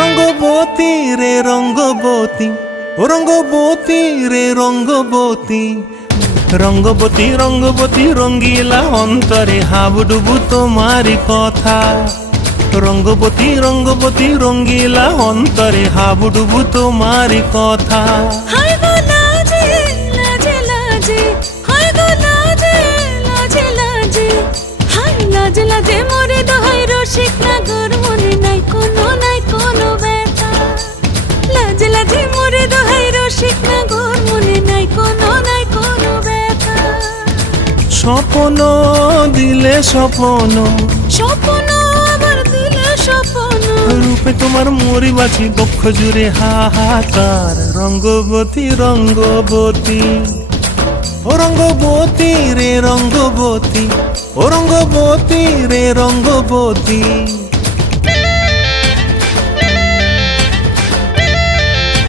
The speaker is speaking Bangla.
রঙ্গবতী রে রঙ্গবতী, ও রঙ্গবতী রে রঙ্গবতী, রঙ্গবতী রঙ্গবতী রঙ্গিলা অন্তরে হাবুডুবু তোমারি কথা। রঙ্গবতী রঙ্গবতী রঙ্গিলা অন্তরে হাবুডুবু তোমারি কথা। হায় গো লাজে লাজে লাজে, হায় গো লাজে লাজে লাজে, হায় লাজে লাজে মোরে দোহাই রসিক নাগর মনে নাই কোনো ব্যথা। লাজে লাজে মোরে দোহাই রসিক নাগর মনে নাই কোনো ব্যথা। স্বপ্ন দিলে স্বপ্ন, স্বপ্ন আবার দিলে স্বপ্ন, রূপে তোমার মরি বাছি বক্ষ জুড়ে হাহাকার। রঙ্গবতী রঙ্গবতী, ও রঙ্গবতী রে রঙ্গবতী, ও রঙ্গবতী রে রঙ্গবতী।